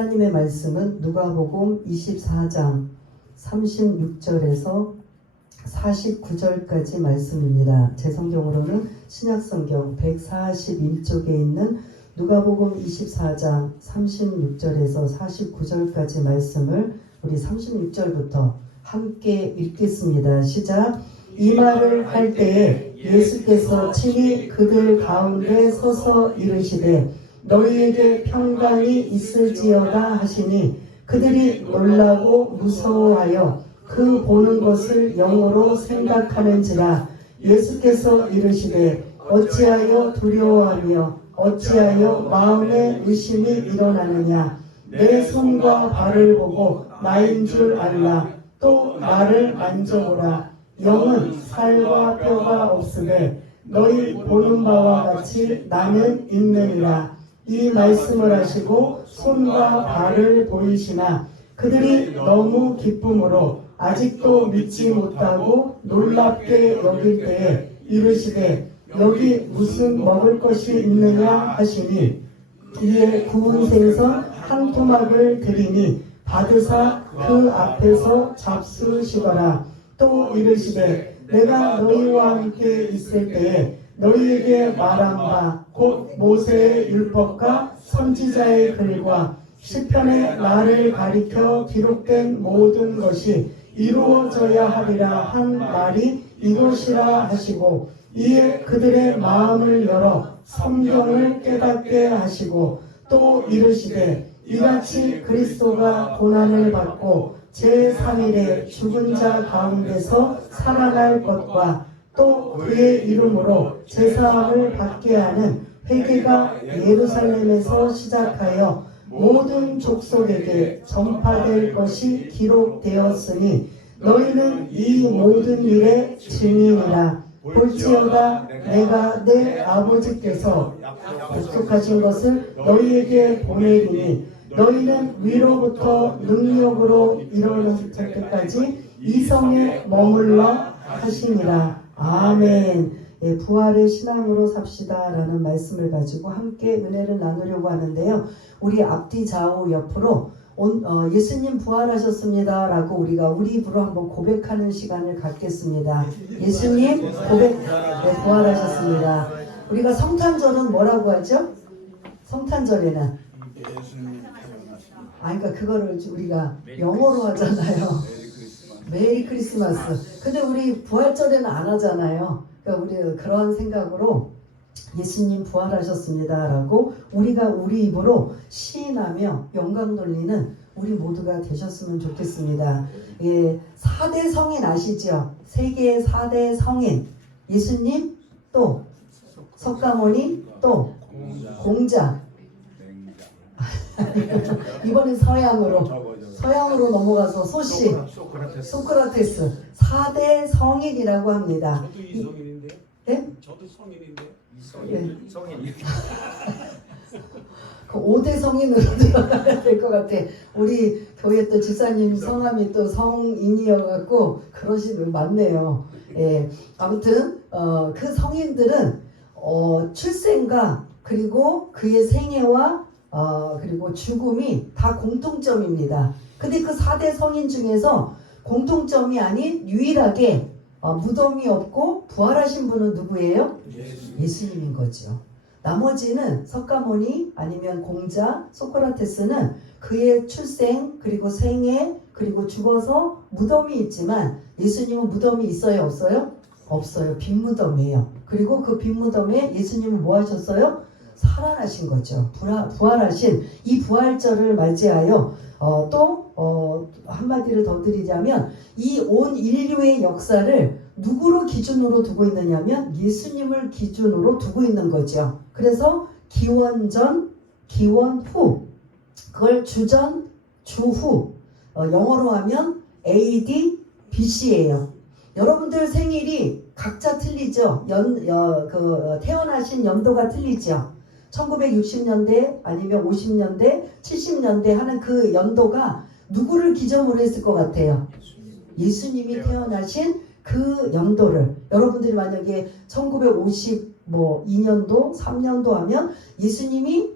하나님의 말씀은 누가복음 24장 36절에서 49절까지 말씀입니다. 제 성경으로는 신약성경 141쪽에 있는 누가복음 24장 36절에서 49절까지 말씀을 우리 36절부터 함께 읽겠습니다. 시작. 이 말을 할 때에 예수께서 친히 그들 가운데 서서 이르시되 너희에게 평강이 있을지어다 하시니 그들이 놀라고 무서워하여 그 보는 것을 영어로 생각하는지라. 예수께서 이르시되 어찌하여 두려워하며 어찌하여 마음에 의심이 일어나느냐. 내 손과 발을 보고 나인 줄 알라. 또 나를 만져보라. 영은 살과 뼈가 없으되 너희 보는 바와 같이 나는 있느니라. 이 말씀을 하시고 손과 발을 보이시나 그들이 너무 기쁨으로 아직도 믿지 못하고 놀랍게 여길 때에 이르시되 여기 무슨 먹을 것이 있느냐 하시니 이에 구운 생선 한 토막을 드리니 받으사 그 앞에서 잡수시더라. 또 이르시되 내가 너희와 함께 있을 때에 너희에게 말한 바 곧 모세의 율법과 선지자의 글과 시편의 나를 가리켜 기록된 모든 것이 이루어져야 하리라 한 말이 이것이라 하시고 이에 그들의 마음을 열어 성경을 깨닫게 하시고 또 이르시되 이같이 그리스도가 고난을 받고 제3일에 죽은 자 가운데서 살아날 것과 또 그의 이름으로 제사함을 받게 하는 회개가 예루살렘에서 시작하여 모든 족속에게 전파될 것이 기록되었으니 너희는 이 모든 일의 증인이라. 볼지어다 내가 내 아버지께서 약속하신 것을 너희에게 보내리니 너희는 위로부터 능력으로 이르렀을 때까지 이 성에 머물러 하시니라. 아멘. 예, 부활의 신앙으로 삽시다 라는 말씀을 가지고 함께 은혜를 나누려고 하는데요. 우리 앞뒤 좌우 옆으로 예수님 부활하셨습니다 라고 우리가 우리 입으로 한번 고백하는 시간을 갖겠습니다. 예수님 부활하셨습니다. 우리가 성탄절은 뭐라고 하죠? 성탄절에는 그러니까 그거를 우리가 영어로 하잖아요. 메리 크리스마스. 근데 우리 부활절에는 안 하잖아요. 그러니까 우리 그런 생각으로 예수님 부활하셨습니다 라고 우리가 우리 입으로 시인하며 영광 돌리는 우리 모두가 되셨으면 좋겠습니다. 예, 4대 성인 아시죠? 세계의 4대 성인. 예수님, 또 석가모니, 또 공자. 이번엔 서양으로 넘어가서 소시, 소크라테스. 4대 성인이라고 합니다. 저도 이 성인인데? 네? 저도 성인인데? 성인이. 그 5대 성인으로 들어가야 될 것 같아. 우리 교회 또 집사님 성함이 또 성인이어갖고 그러신 분 많네요. 예, 아무튼 그 성인들은 출생과 그리고 그의 생애와 그리고 죽음이 다 공통점입니다. 근데 그 4대 성인 중에서 공통점이 아닌 유일하게 무덤이 없고 부활하신 분은 누구예요? 예수님인 거죠. 나머지는 석가모니 아니면 공자, 소크라테스는 그의 출생 그리고 생애 그리고 죽어서 무덤이 있지만 예수님은 무덤이 있어요? 없어요? 없어요. 빈 무덤이에요. 그리고 그 빈 무덤에 예수님은 뭐 하셨어요? 살아나신 거죠. 부활하신 이 부활절을 맞이하여 또 한마디를 더 드리자면 이 온 인류의 역사를 누구로 기준으로 두고 있느냐면 예수님을 기준으로 두고 있는 거죠. 그래서 기원전, 기원후, 그걸 주전, 주후, 영어로 하면 AD, BC예요. 여러분들 생일이 각자 틀리죠. 태어나신 연도가 틀리죠. 1960년대 아니면 50년대, 70년대 하는 그 연도가 누구를 기점으로 했을 것 같아요? 예수님이 태어나신 그 연도를. 여러분들이 만약에 1950 2년도, 3년도 하면 예수님이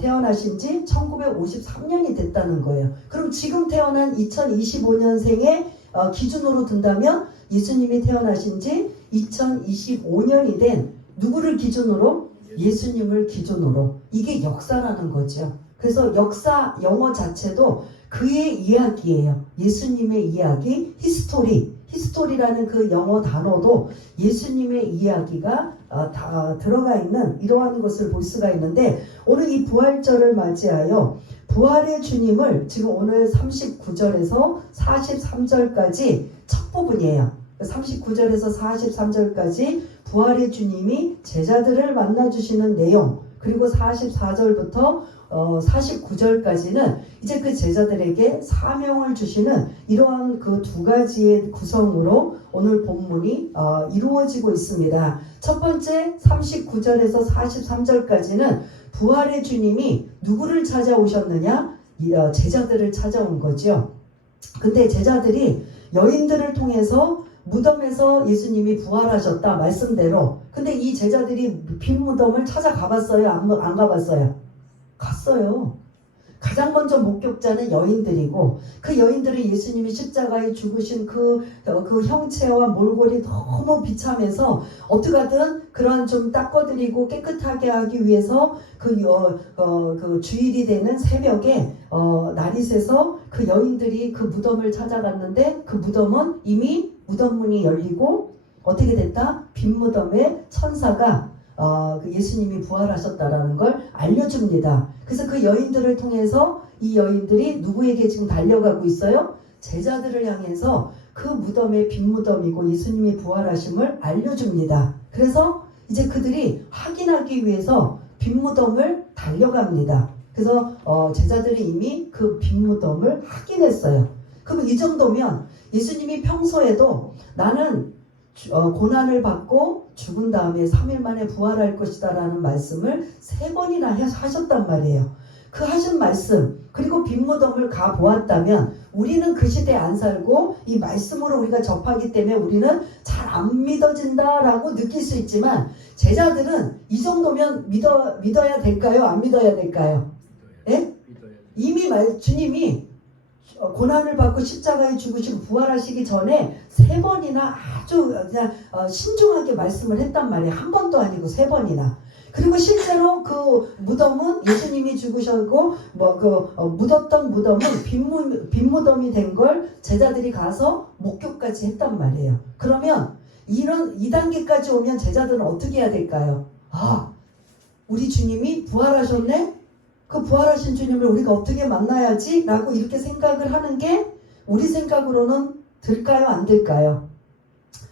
태어나신 지 1953년이 됐다는 거예요. 그럼 지금 태어난 2025년생의 기준으로 든다면 예수님이 태어나신 지 2025년이 된 누구를 기준으로? 예수님을 기준으로. 이게 역사라는 거죠. 그래서 역사 영어 자체도 그의 이야기예요. 예수님의 이야기, 히스토리라는 그 영어 단어도 예수님의 이야기가 다 들어가 있는 이러한 것을 볼 수가 있는데, 오늘 이 부활절을 맞이하여 부활의 주님을 지금 오늘 39절에서 43절까지 첫 부분이에요. 39절에서 43절까지 부활의 주님이 제자들을 만나주시는 내용, 그리고 44절부터 49절까지는 이제 그 제자들에게 사명을 주시는 이러한 그 두 가지의 구성으로 오늘 본문이 이루어지고 있습니다. 첫 번째 39절에서 43절까지는 부활의 주님이 누구를 찾아오셨느냐? 제자들을 찾아온 거죠. 근데 제자들이 여인들을 통해서 무덤에서 예수님이 부활하셨다 말씀대로, 근데 이 제자들이 빈 무덤을 찾아가 봤어요? 안 가봤어요? 갔어요. 가장 먼저 목격자는 여인들이고, 그 여인들은 예수님이 십자가에 죽으신 그 형체와 몰골이 너무 비참해서 어떻게든 그러한 좀 닦아드리고 깨끗하게 하기 위해서 그 주일이 되는 새벽에 날이 새서 그 여인들이 그 무덤을 찾아갔는데, 그 무덤은 이미 무덤문이 열리고 어떻게 됐다? 빈 무덤에 천사가 그 예수님이 부활하셨다라는 걸 알려줍니다. 그래서 그 여인들을 통해서 이 여인들이 누구에게 지금 달려가고 있어요? 제자들을 향해서 그 무덤의 빈 무덤이고 예수님이 부활하심을 알려줍니다. 그래서 이제 그들이 확인하기 위해서 빈 무덤을 달려갑니다. 그래서 제자들이 이미 그 빈 무덤을 확인했어요. 그럼 이 정도면 예수님이 평소에도 나는 고난을 받고 죽은 다음에 3일 만에 부활할 것이다 라는 말씀을 3번이나 하셨단 말이에요. 그 하신 말씀, 그리고 빈 무덤을 가 보았다면 우리는 그 시대에 안 살고 이 말씀으로 우리가 접하기 때문에 우리는 잘 안 믿어진다 라고 느낄 수 있지만, 제자들은 이 정도면 믿어야 될까요? 안 믿어야 될까요? 예? 이미 주님이 고난을 받고 십자가에 죽으시고 부활하시기 전에 3번이나 아주 그냥 신중하게 말씀을 했단 말이에요. 한 번도 아니고 3번이나. 그리고 실제로 그 무덤은 예수님이 죽으셨고 묻었던 무덤은 빈 무덤이 된 걸 제자들이 가서 목격까지 했단 말이에요. 그러면 이 단계까지 오면 제자들은 어떻게 해야 될까요? 우리 주님이 부활하셨네? 그 부활하신 주님을 우리가 어떻게 만나야지? 라고 이렇게 생각을 하는 게 우리 생각으로는 들까요? 안 들까요?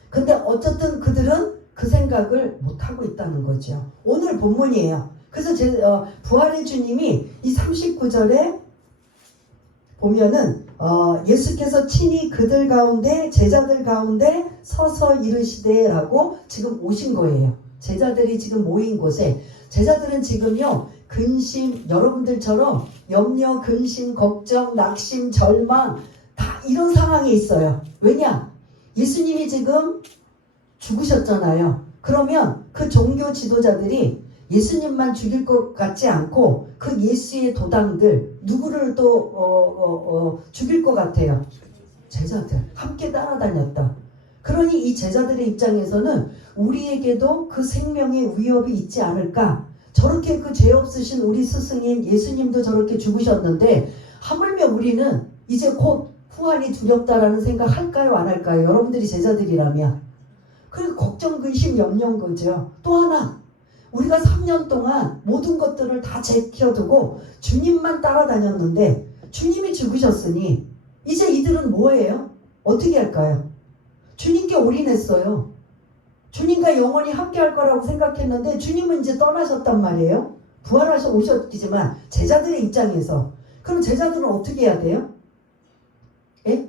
근데 어쨌든 그들은 그 생각을 못하고 있다는 거죠. 오늘 본문이에요. 그래서 부활의 주님이 이 39절에 보면은 예수께서 친히 그들 가운데 제자들 가운데 서서 이르시되 라고 지금 오신 거예요. 제자들이 지금 모인 곳에, 제자들은 지금요 근심, 여러분들처럼 염려, 근심, 걱정, 낙심, 절망 다 이런 상황에 있어요. 왜냐? 예수님이 지금 죽으셨잖아요. 그러면 그 종교 지도자들이 예수님만 죽일 것 같지 않고 그 예수의 도당들 누구를 또 죽일 것 같아요? 제자들 함께 따라다녔다. 그러니 이 제자들의 입장에서는 우리에게도 그 생명의 위협이 있지 않을까? 저렇게 그 죄 없으신 우리 스승인 예수님도 저렇게 죽으셨는데 하물며 우리는 이제 곧 후환이 두렵다라는 생각 할까요? 안 할까요? 여러분들이 제자들이라면. 그리고 걱정, 근심, 염려인 거죠. 또 하나, 우리가 3년 동안 모든 것들을 다 제껴두고 주님만 따라다녔는데 주님이 죽으셨으니 이제 이들은 뭐예요? 어떻게 할까요? 주님께 올인했어요. 주님과 영원히 함께 할 거라고 생각했는데 주님은 이제 떠나셨단 말이에요. 부활하셔 오셨지만 제자들의 입장에서, 그럼 제자들은 어떻게 해야 돼요? 예?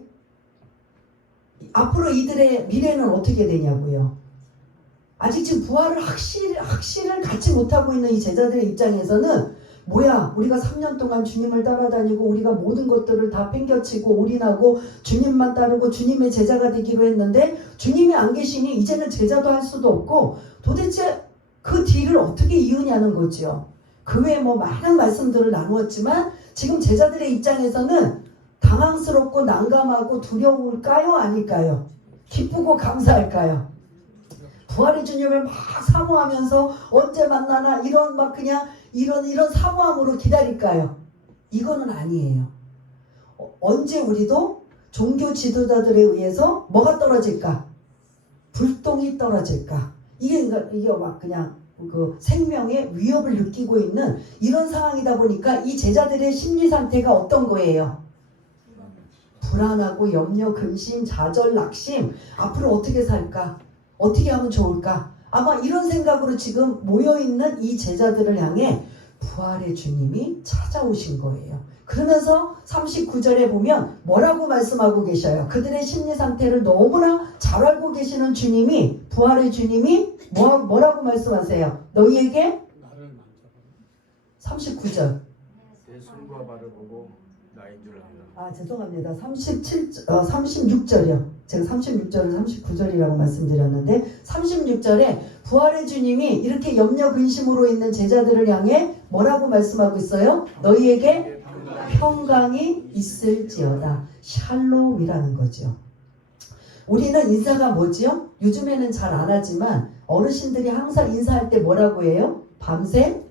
앞으로 이들의 미래는 어떻게 되냐고요. 아직 지금 부활을 확신을 갖지 못하고 있는 이 제자들의 입장에서는 뭐야, 우리가 3년 동안 주님을 따라다니고 우리가 모든 것들을 다 팽겨치고 올인하고 주님만 따르고 주님의 제자가 되기로 했는데 주님이 안 계시니 이제는 제자도 할 수도 없고 도대체 그 뒤를 어떻게 이으냐는 거죠. 그 외에 뭐 많은 말씀들을 나누었지만 지금 제자들의 입장에서는 당황스럽고 난감하고 두려울까요? 아닐까요? 기쁘고 감사할까요? 부활의 주님을 막 사모하면서 언제 만나나 이런 막 그냥 이런 사모함으로 기다릴까요? 이거는 아니에요. 언제 우리도 종교 지도자들에 의해서 뭐가 떨어질까? 불똥이 떨어질까? 이게 막 그냥 그 생명의 위협을 느끼고 있는 이런 상황이다 보니까 이 제자들의 심리 상태가 어떤 거예요? 불안하고 염려, 근심, 좌절, 낙심, 앞으로 어떻게 살까? 어떻게 하면 좋을까? 아마 이런 생각으로 지금 모여있는 이 제자들을 향해 부활의 주님이 찾아오신 거예요. 그러면서 39절에 보면 뭐라고 말씀하고 계셔요? 그들의 심리 상태를 너무나 잘 알고 계시는 주님이, 부활의 주님이 뭐라고 말씀하세요? 너희에게 39절. 내 손과 발을 보고 나인 줄 알라. 아, 죄송합니다. 36절이요. 제가 36절을 39절이라고 말씀드렸는데 36절에 부활의 주님이 이렇게 염려 근심으로 있는 제자들을 향해 뭐라고 말씀하고 있어요? 너희에게 평강이 있을지어다. 샬롬이라는 거죠. 우리는 인사가 뭐지요? 요즘에는 잘 안 하지만 어르신들이 항상 인사할 때 뭐라고 해요? 밤새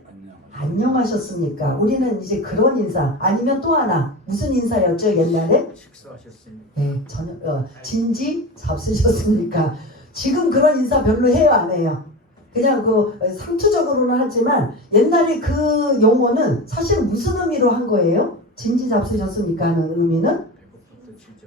안녕하셨습니까? 우리는 이제 그런 인사 아니면 또 하나 무슨 인사였죠 옛날에? 식사하셨습니까? 네, 진지 잡수셨습니까? 지금 그런 인사 별로 해요 안 해요? 그냥 그 상투적으로는 하지만 옛날에 그 용어는 사실 무슨 의미로 한 거예요? 진지 잡수셨습니까? 하는 의미는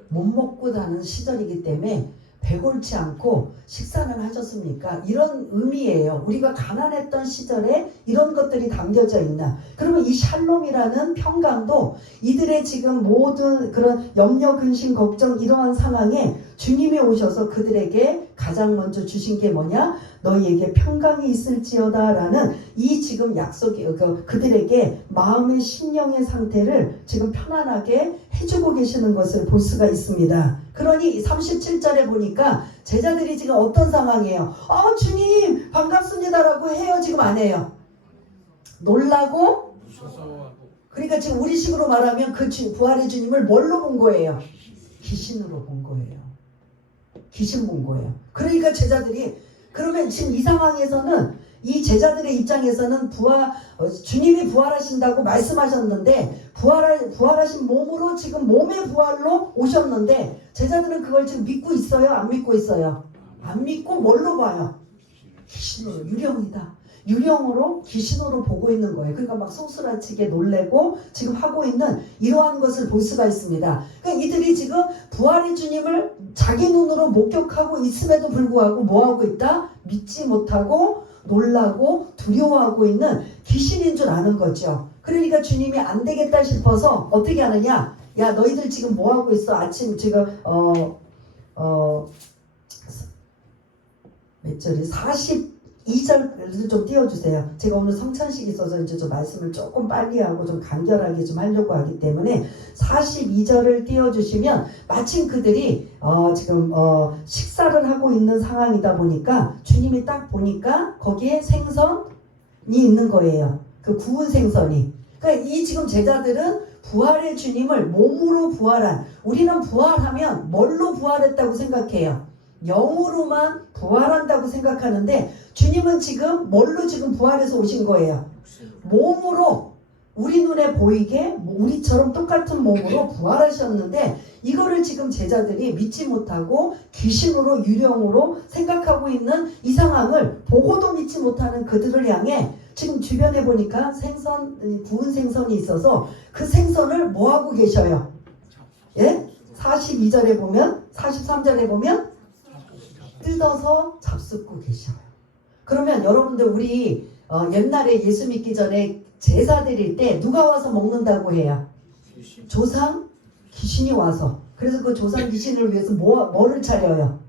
못 먹고 사는 시절이기 때문에 배골치 않고 식사는 하셨습니까? 이런 의미예요. 우리가 가난했던 시절에 이런 것들이 담겨져 있나. 그러면 이 샬롬이라는 평강도 이들의 지금 모든 그런 염려, 근심, 걱정 이러한 상황에 주님이 오셔서 그들에게 가장 먼저 주신 게 뭐냐? 너희에게 평강이 있을지어다 라는 이 지금 약속이 그들에게 마음의 심령의 상태를 지금 편안하게 해주고 계시는 것을 볼 수가 있습니다. 그러니 37절에 보니까 제자들이 지금 어떤 상황이에요? 주님 반갑습니다라고 해요? 지금 안 해요? 놀라고? 그러니까 지금 우리식으로 말하면 그 부활의 주님을 뭘로 본 거예요? 귀신으로 본 거예요. 귀신 본 거예요. 그러니까 제자들이 그러면 지금 이 상황에서는 이 제자들의 입장에서는 주님이 부활하신다고 말씀하셨는데 부활하신 몸으로 지금 몸의 부활로 오셨는데 제자들은 그걸 지금 믿고 있어요? 안 믿고 있어요? 안 믿고 뭘로 봐요? 귀신으로, 유령이다. 유령으로 귀신으로 보고 있는 거예요. 그러니까 막 소스라치게 놀래고 지금 하고 있는 이러한 것을 볼 수가 있습니다. 그러니까 이들이 지금 부활의 주님을 자기 눈으로 목격하고 있음에도 불구하고 뭐하고 있다? 믿지 못하고 놀라고 두려워하고 있는 귀신인 줄 아는 거죠. 그러니까 주님이 안 되겠다 싶어서 어떻게 하느냐? 야 너희들 지금 뭐하고 있어? 아침 지금 몇 절이 42절을 좀 띄워주세요. 제가 오늘 성찬식이 있어서 이제 좀 말씀을 조금 빨리 하고 좀 간결하게 좀 하려고 하기 때문에 42절을 띄워주시면 마침 그들이 지금 식사를 하고 있는 상황이다 보니까 주님이 딱 보니까 거기에 생선이 있는 거예요. 그 구운 생선이. 그러니까 이 지금 제자들은 부활의 주님을 몸으로 부활한, 우리는 부활하면 뭘로 부활했다고 생각해요? 영으로만 부활한다고 생각하는데 주님은 지금 뭘로 지금 부활해서 오신 거예요? 몸으로 우리 눈에 보이게 우리처럼 똑같은 몸으로 부활하셨는데 이거를 지금 제자들이 믿지 못하고 귀신으로 유령으로 생각하고 있는 이 상황을 보고도 믿지 못하는 그들을 향해 지금 주변에 보니까 구운 생선이 있어서 그 생선을 뭐 하고 계셔요? 예? 42절에 보면 43절에 보면 뜯어서 잡숫고 계셔요. 그러면 여러분들 우리 옛날에 예수 믿기 전에 제사 드릴 때 누가 와서 먹는다고 해요? 조상 귀신이 와서. 그래서 그 조상 귀신을 위해서 뭐를 차려요?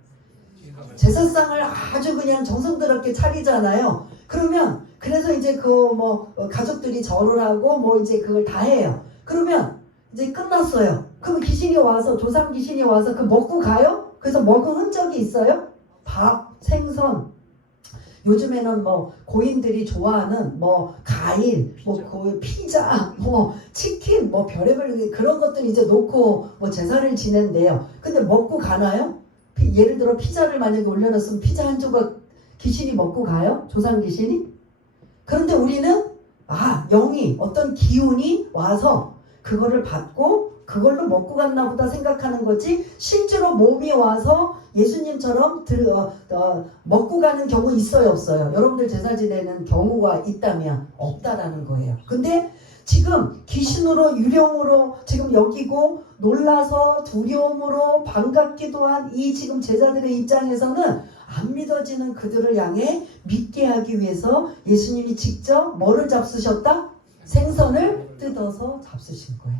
제사상을 아주 그냥 정성스럽게 차리잖아요. 그러면 그래서 이제 가족들이 절을 하고 이제 그걸 다 해요. 그러면 이제 끝났어요. 그럼 귀신이 와서 조상 귀신이 와서 그 먹고 가요? 그래서 먹은 흔적이 있어요? 밥, 생선. 요즘에는 뭐 고인들이 좋아하는 뭐 과일, 뭐 피자, 뭐 치킨, 뭐 별의별 그런 것들 이제 놓고 뭐 제사를 지낸대요. 근데 먹고 가나요? 예를 들어 피자를 만약에 올려놨으면 피자 한 조각 귀신이 먹고 가요? 조상 귀신이? 그런데 우리는 영이 어떤 기운이 와서 그거를 받고 그걸로 먹고 갔나 보다 생각하는 거지, 실제로 몸이 와서 예수님처럼 먹고 가는 경우 있어요, 없어요? 여러분들 제사 지내는 경우가 있다면 없다라는 거예요. 근데 지금 귀신으로 유령으로 지금 여기고 놀라서 두려움으로 반갑기도 한 이 지금 제자들의 입장에서는 안 믿어지는 그들을 향해 믿게 하기 위해서 예수님이 직접 뭐를 잡수셨다? 생선을 뜯어서 잡수신 거예요.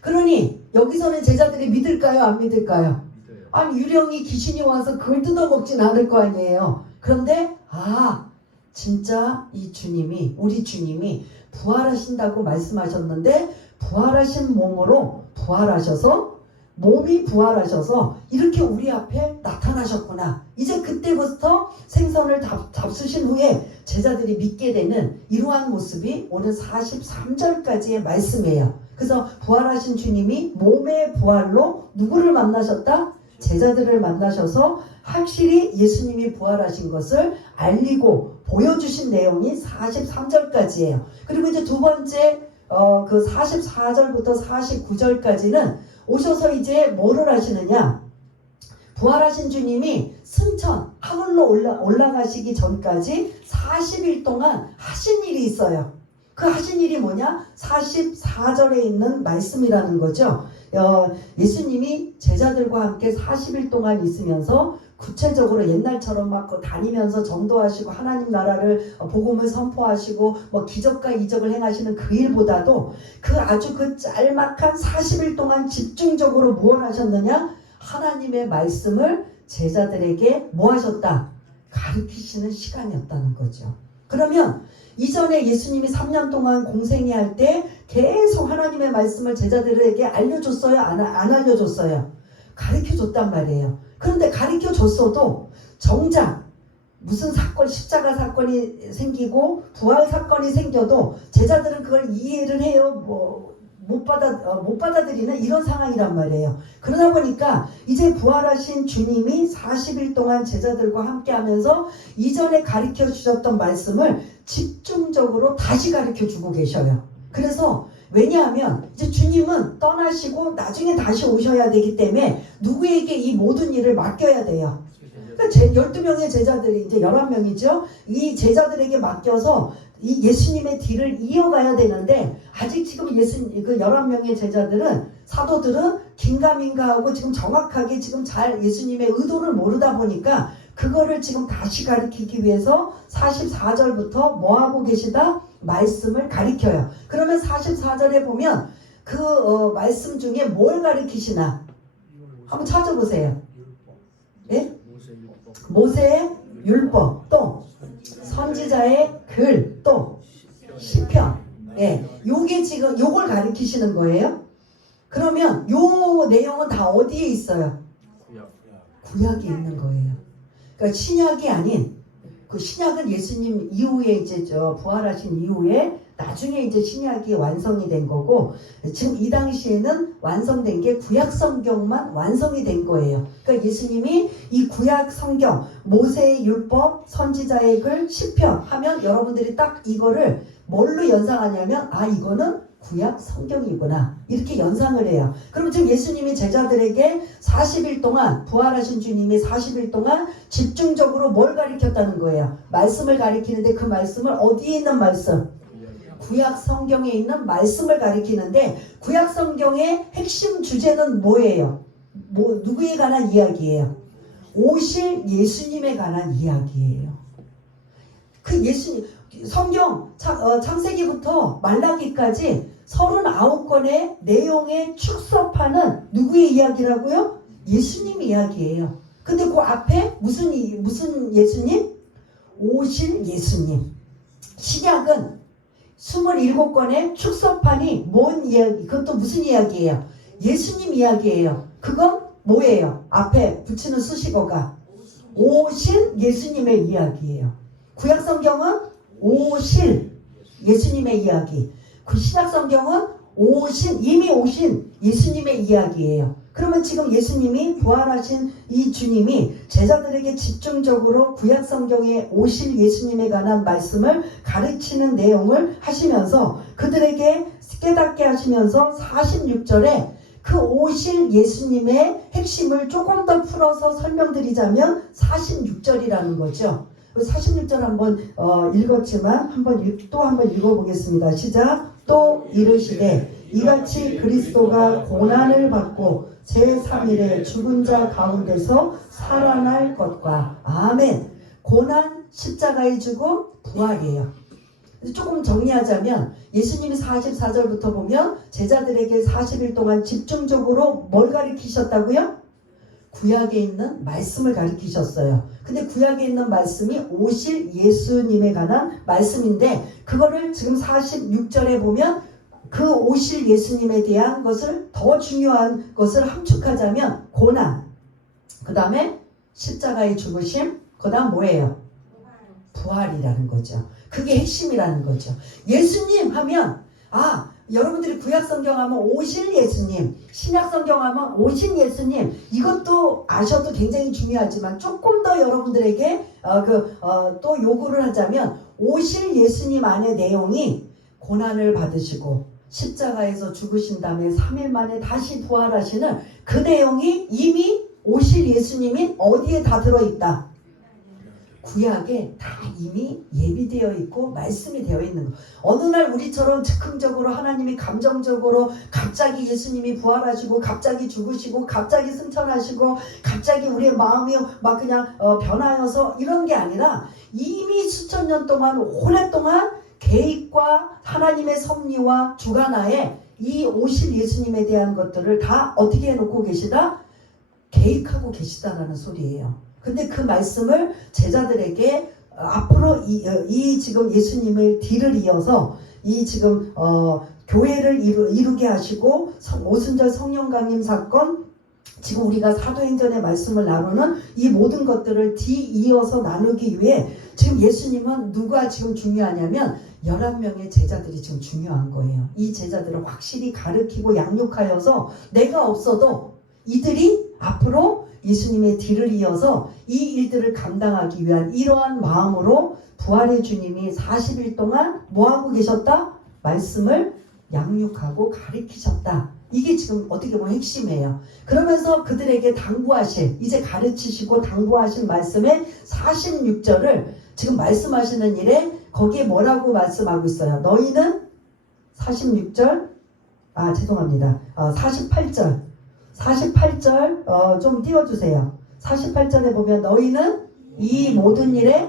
그러니 여기서는 제자들이 믿을까요? 안 믿을까요? 믿어요. 아니 유령이 귀신이 와서 그걸 뜯어먹진 않을 거 아니에요. 그런데 진짜 이 주님이, 우리 주님이 부활하신다고 말씀하셨는데 부활하신 몸으로 부활하셔서, 몸이 부활하셔서 이렇게 우리 앞에 나타나셨구나. 이제 그때부터 생선을 잡수신 후에 제자들이 믿게 되는 이러한 모습이 오늘 43절까지의 말씀이에요. 그래서 부활하신 주님이 몸의 부활로 누구를 만나셨다? 제자들을 만나셔서 확실히 예수님이 부활하신 것을 알리고 보여주신 내용이 43절까지예요. 그리고 이제 두 번째 그 44절부터 49절까지는 오셔서 이제 뭐를 하시느냐? 부활하신 주님이 승천, 하늘로 올라가시기 전까지 40일 동안 하신 일이 있어요. 그 하신 일이 뭐냐? 44절에 있는 말씀이라는 거죠. 예수님이 제자들과 함께 40일 동안 있으면서 구체적으로 옛날처럼 막 다니면서 전도하시고 하나님 나라를 복음을 선포하시고 뭐 기적과 이적을 행하시는 그 일보다도 아주 그 짤막한 40일 동안 집중적으로 무엇 하셨느냐? 하나님의 말씀을 제자들에게 뭐 하셨다? 가르치시는 시간이었다는 거죠. 그러면 이전에 예수님이 3년 동안 공생애 할 때 계속 하나님의 말씀을 제자들에게 알려줬어요? 안 알려줬어요? 가르쳐줬단 말이에요. 그런데 가르쳐줬어도 정작 무슨 사건, 십자가 사건이 생기고 부활 사건이 생겨도 제자들은 그걸 이해를 해요. 못 받아들이는 이런 상황이란 말이에요. 그러다 보니까 이제 부활하신 주님이 40일 동안 제자들과 함께 하면서 이전에 가르쳐 주셨던 말씀을 집중적으로 다시 가르쳐 주고 계셔요. 그래서 왜냐하면 이제 주님은 떠나시고 나중에 다시 오셔야 되기 때문에 누구에게 이 모든 일을 맡겨야 돼요. 그러니까 12명의 제자들이 이제 11명이죠. 이 제자들에게 맡겨서 이 예수님의 뒤를 이어가야 되는데 아직 지금 그 11명의 제자들은, 사도들은 긴가민가하고 지금 정확하게 지금 잘 예수님의 의도를 모르다 보니까 그거를 지금 다시 가르치기 위해서 44절부터 뭐 하고 계시다? 말씀을 가르쳐요. 그러면 44절에 보면 말씀 중에 뭘 가르치시나? 한번 찾아보세요. 예? 모세의 율법, 또 선지자의 글, 또 시편. 예, 요게 지금 요걸 가르치시는 거예요. 그러면 요 내용은 다 어디에 있어요? 구약에 있는 거예요. 그러니까 신약이 아닌, 그 신약은 예수님 이후에 이제 부활하신 이후에 나중에 이제 신약이 완성이 된 거고, 지금 이 당시에는 완성된 게 구약 성경만 완성이 된 거예요. 그러니까 예수님이 이 구약 성경, 모세의 율법, 선지자의 글, 시편 하면 여러분들이 딱 이거를 뭘로 연상하냐면 이거는 구약 성경이구나, 이렇게 연상을 해요. 그럼 지금 예수님이 제자들에게 40일 동안, 부활하신 주님이 40일 동안 집중적으로 뭘 가르쳤다는 거예요? 말씀을 가르치는데 그 말씀을 어디에 있는 말씀? 구약 성경에 있는 말씀을 가리키는데, 구약 성경의 핵심 주제는 뭐예요? 누구에 관한 이야기예요? 오실 예수님에 관한 이야기예요. 그 예수님, 성경 창세기부터 말라기까지 39권의 내용에 축소판은 누구의 이야기라고요? 예수님 이야기예요. 근데 그 앞에 무슨 예수님? 오실 예수님. 신약은 27권의 축소판이 뭔 이야기, 그것도 무슨 이야기예요? 예수님 이야기예요. 그건 뭐예요? 앞에 붙이는 수식어가 오신 예수님의 이야기예요. 구약 성경은 오실 예수님의 이야기. 그 신약 성경은 이미 오신 예수님의 이야기예요. 그러면 지금 예수님이 부활하신 이 주님이 제자들에게 집중적으로 구약 성경에 오실 예수님에 관한 말씀을 가르치는 내용을 하시면서 그들에게 깨닫게 하시면서 46절에 그 오실 예수님의 핵심을 조금 더 풀어서 설명드리자면 46절이라는 거죠. 46절 한번 읽었지만 또 한번 읽어보겠습니다. 시작. 또 이르시되 이같이 그리스도가 고난을 받고 제3일에 죽은 자 가운데서 살아날 것과 아멘. 고난, 십자가의 죽음, 부활이에요. 조금 정리하자면 예수님이 44절부터 보면 제자들에게 40일 동안 집중적으로 뭘 가르치셨다고요? 구약에 있는 말씀을 가르치셨어요. 근데 구약에 있는 말씀이 오실 예수님에 관한 말씀인데 그거를 지금 46절에 보면 그 오실 예수님에 대한 것을 더 중요한 것을 함축하자면 고난, 그 다음에 십자가의 죽으심, 그 다음 뭐예요? 부활이라는 거죠. 그게 핵심이라는 거죠. 예수님 하면 여러분들이 구약 성경 하면 오실 예수님, 신약 성경 하면 오신 예수님, 이것도 아셔도 굉장히 중요하지만 조금 더 여러분들에게 또 요구를 하자면 오실 예수님 안의 내용이 고난을 받으시고 십자가에서 죽으신 다음에 3일 만에 다시 부활하시는 그 내용이 이미 오실 예수님이 어디에 다 들어있다? 구약에 다 이미 예비되어 있고 말씀이 되어 있는 거. 어느 날 우리처럼 즉흥적으로 하나님이 감정적으로 갑자기 예수님이 부활하시고 갑자기 죽으시고 갑자기 승천하시고 갑자기 우리의 마음이 막 그냥 변하여서 이런 게 아니라 이미 수천 년 동안 오랫동안 계획과 하나님의 섭리와 주관하에 이 오실 예수님에 대한 것들을 다 어떻게 해놓고 계시다? 계획하고 계시다라는 소리예요. 근데 그 말씀을 제자들에게 앞으로 이 지금 예수님의 뒤를 이어서 이 지금 교회를 이루게 하시고 오순절 성령 강림 사건, 지금 우리가 사도행전의 말씀을 나누는 이 모든 것들을 뒤이어서 나누기 위해 지금 예수님은 누가 지금 중요하냐면 11명의 제자들이 지금 중요한 거예요. 이 제자들을 확실히 가르치고 양육하여서 내가 없어도 이들이 앞으로 예수님의 뒤를 이어서 이 일들을 감당하기 위한 이러한 마음으로 부활의 주님이 40일 동안 뭐하고 계셨다? 말씀을 양육하고 가르치셨다. 이게 지금 어떻게 보면 핵심이에요. 그러면서 그들에게 당부하실, 이제 가르치시고 당부하신 말씀의 46절을 지금 말씀하시는 일에 거기에 뭐라고 말씀하고 있어요? 너희는 46절, 죄송합니다. 48절 좀 띄워주세요. 48절에 보면 너희는 이 모든 일의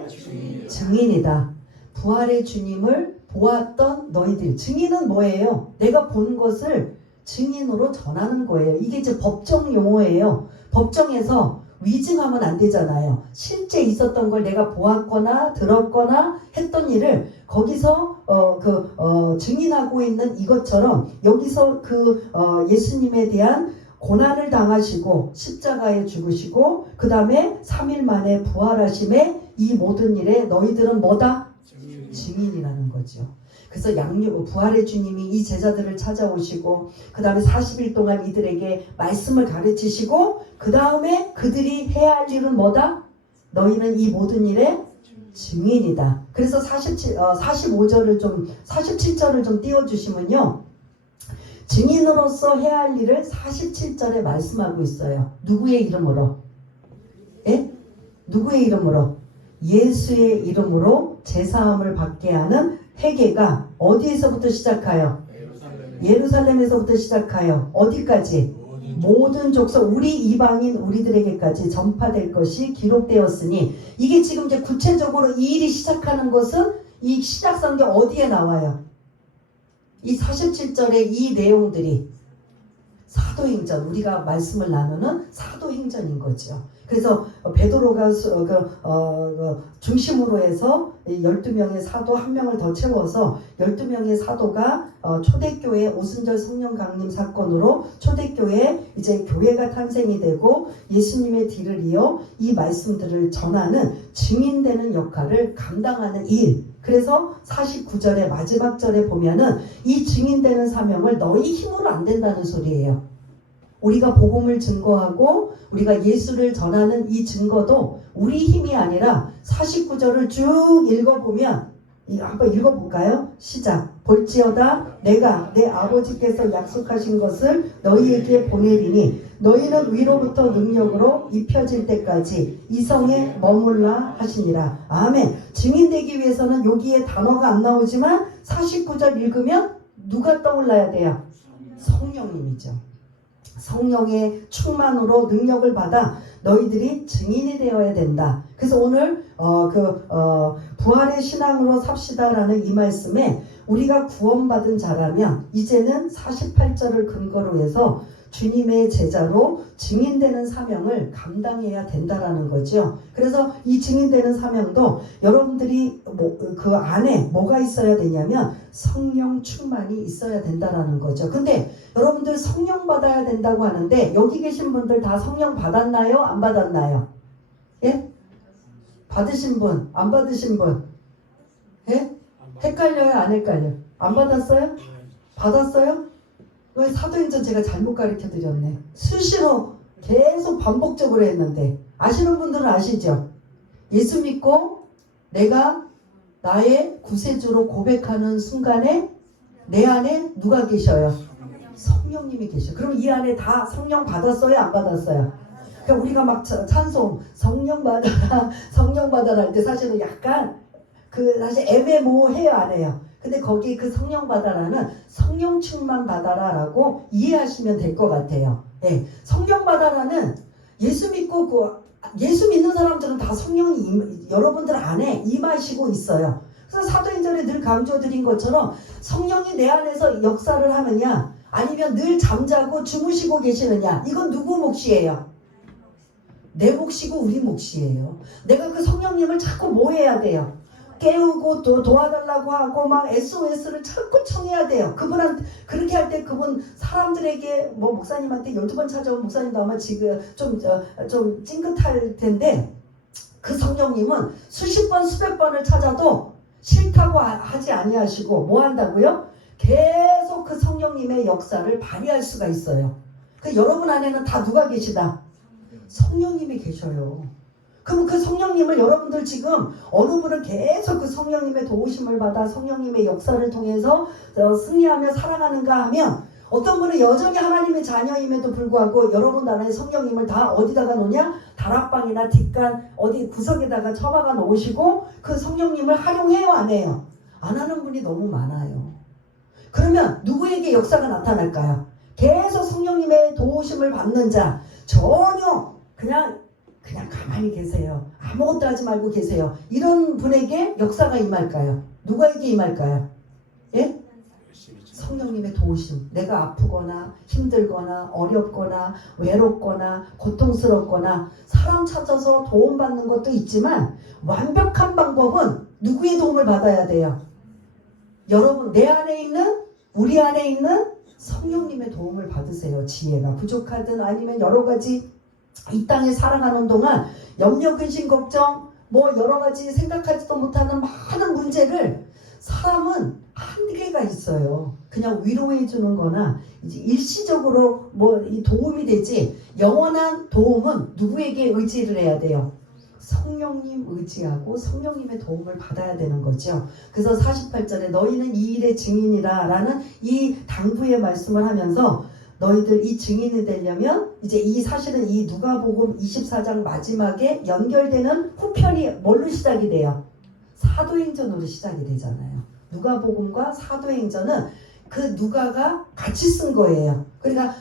증인이다. 부활의 주님을 보았던 너희들. 증인은 뭐예요? 내가 본 것을 증인으로 전하는 거예요. 이게 이제 법정 용어예요. 법정에서 위증하면 안 되잖아요. 실제 있었던 걸 내가 보았거나 들었거나 했던 일을 거기서 증인하고 있는 이것처럼 여기서 예수님에 대한 고난을 당하시고 십자가에 죽으시고 그 다음에 3일 만에 부활하심에 이 모든 일에 너희들은 뭐다? 증인이라는 거죠. 그래서 부활의 주님이 이 제자들을 찾아오시고 그 다음에 40일 동안 이들에게 말씀을 가르치시고 그 다음에 그들이 해야 할 일은 뭐다? 너희는 이 모든 일의 증인이다. 그래서 47절을 좀 띄워주시면요. 증인으로서 해야 할 일을 47절에 말씀하고 있어요. 누구의 이름으로? 누구의 이름으로? 예수의 이름으로 제사함을 받게 하는 회개가 어디에서부터 시작하여? 예루살렘에서부터 시작하여 어디까지? 모든 족속 우리 이방인 우리들에게까지 전파될 것이 기록되었으니 이게 지금 이제 구체적으로 이 일이 시작하는 것은 이 신약성경 어디에 나와요? 이 47절의 이 내용들이 사도행전, 우리가 말씀을 나누는 사도행전인 거죠. 그래서 베드로가 중심으로 해서 12명의 사도 한 명을 더 채워서 12명의 사도가 초대교회 오순절 성령 강림 사건으로 초대교회 이제 교회가 탄생이 되고 예수님의 뒤를 이어 이 말씀들을 전하는 증인되는 역할을 감당하는 일. 그래서 49절의 마지막 절에 보면은 이 증인되는 사명을 너희 힘으로 안 된다는 소리예요. 우리가 복음을 증거하고 우리가 예수를 전하는 이 증거도 우리 힘이 아니라 49절을 쭉 읽어보면 한번 읽어볼까요? 시작. 볼지어다 내가 내 아버지께서 약속하신 것을 너희에게 보내리니 너희는 위로부터 능력으로 입혀질 때까지 이 성에 머물라 하시니라. 아멘. 증인되기 위해서는 여기에 단어가 안 나오지만 49절 읽으면 누가 떠올라야 돼요? 성령님이죠. 성령의 충만으로 능력을 받아 너희들이 증인이 되어야 된다. 그래서 오늘 부활의 신앙으로 삽시다라는 이 말씀에 우리가 구원받은 자라면 이제는 48절을 근거로 해서 주님의 제자로 증인되는 사명을 감당해야 된다라는 거죠. 그래서 이 증인되는 사명도 여러분들이 그 안에 뭐가 있어야 되냐면 성령 충만이 있어야 된다라는 거죠. 근데 여러분들 성령 받아야 된다고 하는데 여기 계신 분들 다 성령 받았나요? 안 받았나요? 예? 받으신 분? 안 받으신 분? 예? 헷갈려요? 안 헷갈려요? 안 받았어요? 받았어요? 왜 사도행전 제가 잘못 가르쳐 드렸네. 수시로 계속 반복적으로 했는데 아시는 분들은 아시죠? 예수 믿고 내가 나의 구세주로 고백하는 순간에 내 안에 누가 계셔요? 성령님이 계셔. 그럼 이 안에 다 성령 받았어요? 안 받았어요? 그러니까 우리가 막 찬송 성령 받아라 성령 받아라 할 때 사실은 약간 사실 애매모호해요, 안 해요? 근데 거기 그 성령 받아라는 성령 충만 받아라라고 이해하시면 될 것 같아요. 예, 성령 받아라는 예수 믿고 예수 믿는 사람들은 다 성령이 여러분들 안에 임하시고 있어요. 그래서 사도행전에 늘 강조드린 것처럼 성령이 내 안에서 역사를 하느냐 아니면 늘 잠자고 주무시고 계시느냐 이건 누구 몫이에요? 내 몫이고 우리 몫이에요. 내가 그 성령님을 자꾸 뭐 해야 돼요? 깨우고 또 도와달라고 하고 막 SOS를 자꾸 청해야 돼요. 그분한테 그렇게 할 때 그분 사람들에게 뭐 목사님한테 12번 찾아온 목사님도 아마 지금 좀 찡긋할 텐데 그 성령님은 수십 번 수백 번을 찾아도 싫다고 하지 아니하시고 뭐 한다고요? 계속 그 성령님의 역사를 발휘할 수가 있어요. 그 여러분 안에는 다 누가 계시다? 성령님이 계셔요. 그럼 그 성령님을 여러분들 지금 어느 분은 계속 그 성령님의 도우심을 받아 성령님의 역사를 통해서 승리하며 살아가는가 하면 어떤 분은 여전히 하나님의 자녀임에도 불구하고 여러분 안에 성령님을 다 어디다가 놓냐? 다락방이나 뒷간 어디 구석에다가 처박아 놓으시고 그 성령님을 활용해요? 안 해요? 안 하는 분이 너무 많아요. 그러면 누구에게 역사가 나타날까요? 계속 성령님의 도우심을 받는 자 전혀 그냥 가만히 계세요. 아무것도 하지 말고 계세요. 이런 분에게 역사가 임할까요? 누구에게 임할까요? 예? 성령님의 도우심. 내가 아프거나 힘들거나 어렵거나 외롭거나 고통스럽거나 사람 찾아서 도움받는 것도 있지만 완벽한 방법은 누구의 도움을 받아야 돼요? 여러분 내 안에 있는 우리 안에 있는 성령님의 도움을 받으세요. 지혜가 부족하든 아니면 여러 가지 이 땅에 살아가는 동안 염려, 근심, 걱정 뭐 여러 가지 생각하지도 못하는 많은 문제를 사람은 한계가 있어요. 그냥 위로해 주는 거나 이제 일시적으로 뭐 이 도움이 되지 영원한 도움은 누구에게 의지를 해야 돼요? 성령님 의지하고 성령님의 도움을 받아야 되는 거죠. 그래서 48절에 너희는 이 일의 증인이라 라는 이 당부의 말씀을 하면서 너희들 이 증인이 되려면 이제 이 사실은 이 누가복음 24장 마지막에 연결되는 후편이 뭘로 시작이 돼요? 사도행전으로 시작이 되잖아요. 누가복음과 사도행전은 그 누가가 같이 쓴 거예요. 그러니까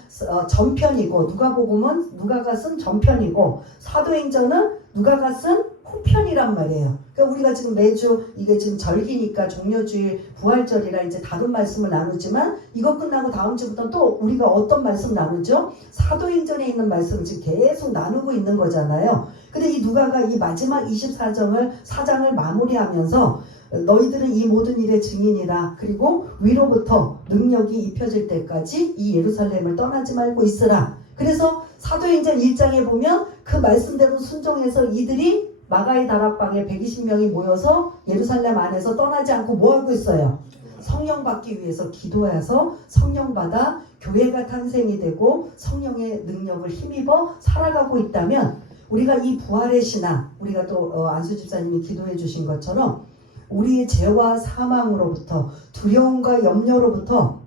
전편이고 누가복음은 누가가 쓴 전편이고 사도행전은 누가가 쓴 후편이란 말이에요. 그러니까 우리가 지금 매주 이게 지금 절기니까 종려주일 부활절이라 이제 다른 말씀을 나누지만 이거 끝나고 다음 주부터 또 우리가 어떤 말씀 나누죠? 사도행전에 있는 말씀을 지금 계속 나누고 있는 거잖아요. 근데 이 누가가 이 마지막 24장을 마무리하면서 너희들은 이 모든 일의 증인이라. 그리고 위로부터 능력이 입혀질 때까지 이 예루살렘을 떠나지 말고 있으라. 그래서 사도행전 1장에 보면 그 말씀대로 순종해서 이들이 마가의 다락방에 120명이 모여서 예루살렘 안에서 떠나지 않고 뭐 하고 있어요? 성령 받기 위해서 기도해서 성령 받아 교회가 탄생이 되고 성령의 능력을 힘입어 살아가고 있다면 우리가 이 부활의 신앙, 우리가 또 안수 집사님이 기도해 주신 것처럼 우리의 죄와 사망으로부터 두려움과 염려로부터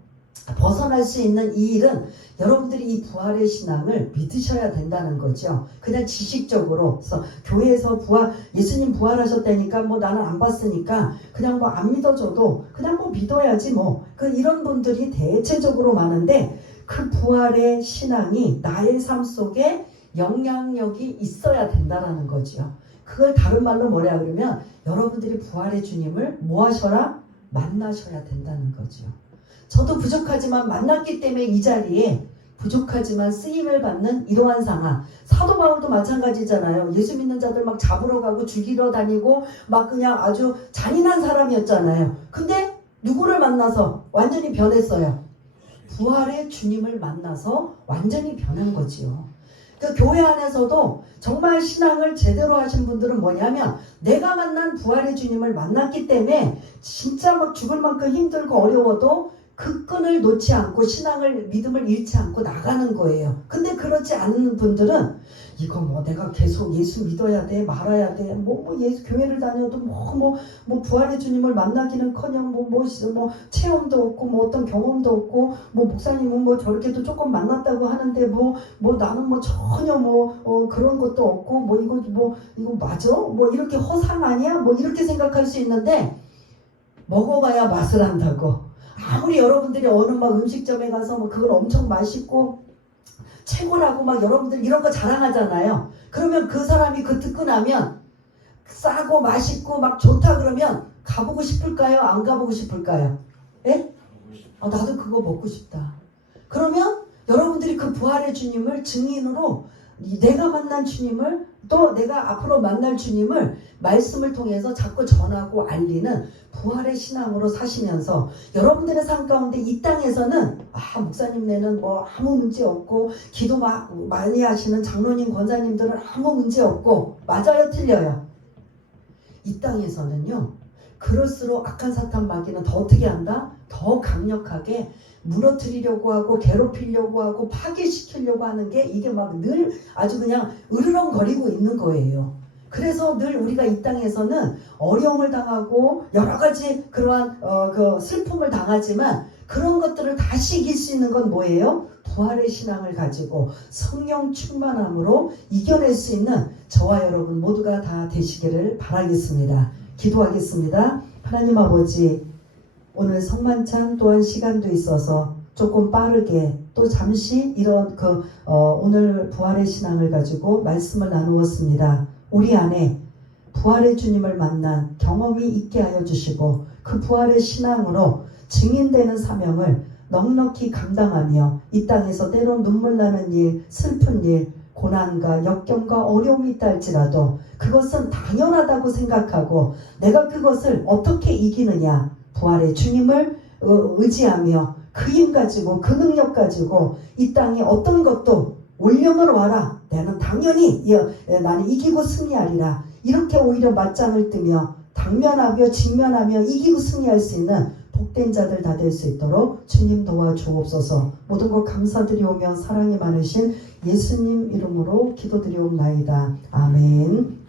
벗어날 수 있는 이 일은 여러분들이 이 부활의 신앙을 믿으셔야 된다는 거죠. 그냥 지식적으로. 그래서 교회에서 예수님 부활하셨다니까 뭐 나는 안 봤으니까 그냥 뭐 안 믿어줘도 그냥 뭐 믿어야지 뭐. 이런 분들이 대체적으로 많은데 그 부활의 신앙이 나의 삶 속에 영향력이 있어야 된다는 거죠. 그걸 다른 말로 뭐라 그러면 여러분들이 부활의 주님을 뭐 하셔라? 만나셔야 된다는 거죠. 저도 부족하지만 만났기 때문에 이 자리에 부족하지만 쓰임을 받는 이러한 상황. 사도 바울도 마찬가지잖아요. 예수 믿는 자들 막 잡으러 가고 죽이러 다니고 막 그냥 아주 잔인한 사람이었잖아요. 근데 누구를 만나서 완전히 변했어요? 부활의 주님을 만나서 완전히 변한 거지요. 교회 안에서도 정말 신앙을 제대로 하신 분들은 뭐냐면 내가 만난 부활의 주님을 만났기 때문에 진짜 막 죽을 만큼 힘들고 어려워도 그 끈을 놓지 않고 신앙을 믿음을 잃지 않고 나가는 거예요. 근데 그렇지 않은 분들은 이거 뭐 내가 계속 예수 믿어야 돼 말아야 돼 예수 교회를 다녀도 뭐 부활의 주님을 만나기는커녕 뭐 체험도 없고 뭐 어떤 경험도 없고 뭐 목사님은 뭐 저렇게도 조금 만났다고 하는데 뭐 나는 뭐 전혀 그런 것도 없고 이거 맞아? 뭐 이렇게 허상 아니야? 뭐 이렇게 생각할 수 있는데 먹어봐야 맛을 안다고. 아무리 여러분들이 어느 막 음식점에 가서 뭐 그걸 엄청 맛있고 최고라고 막 여러분들 이런 거 자랑하잖아요. 그러면 그 사람이 그 듣고 나면 싸고 맛있고 막 좋다 그러면 가보고 싶을까요? 안 가보고 싶을까요? 예? 나도 그거 먹고 싶다. 그러면 여러분들이 그 부활의 주님을 증인으로 내가 만난 주님을 또 내가 앞으로 만날 주님을 말씀을 통해서 자꾸 전하고 알리는 부활의 신앙으로 사시면서 여러분들의 삶 가운데 이 땅에서는 목사님네는 뭐 아무 문제 없고 기도 많이 하시는 장로님 권사님들은 아무 문제 없고 맞아요 틀려요? 이 땅에서는요 그럴수록 악한 사탄 마귀는 더 어떻게 한다? 더 강력하게 무너뜨리려고 하고 괴롭히려고 하고 파괴시키려고 하는 게 이게 막 늘 아주 그냥 으르렁거리고 있는 거예요. 그래서 늘 우리가 이 땅에서는 어려움을 당하고 여러 가지 그러한 그 슬픔을 당하지만 그런 것들을 다시 이길 수 있는 건 뭐예요? 부활의 신앙을 가지고 성령 충만함으로 이겨낼 수 있는 저와 여러분 모두가 다 되시기를 바라겠습니다. 기도하겠습니다. 하나님 아버지 오늘 성만찬 또한 시간도 있어서 조금 빠르게 또 잠시 이런 오늘 부활의 신앙을 가지고 말씀을 나누었습니다. 우리 안에 부활의 주님을 만난 경험이 있게 하여 주시고 그 부활의 신앙으로 증인되는 사명을 넉넉히 감당하며 이 땅에서 때론 눈물 나는 일, 슬픈 일, 고난과 역경과 어려움이 있다 할지라도 그것은 당연하다고 생각하고 내가 그것을 어떻게 이기느냐 부활의 주님을 의지하며 그 힘 가지고 그 능력 가지고 이 땅에 어떤 것도 올려놓으러 와라. 나는 당연히 나는 이기고 승리하리라. 이렇게 오히려 맞짱을 뜨며 당면하며 직면하며 이기고 승리할 수 있는 복된 자들 다 될 수 있도록 주님 도와주옵소서. 모든 것 감사드리오며 사랑이 많으신 예수님 이름으로 기도드리옵나이다. 아멘.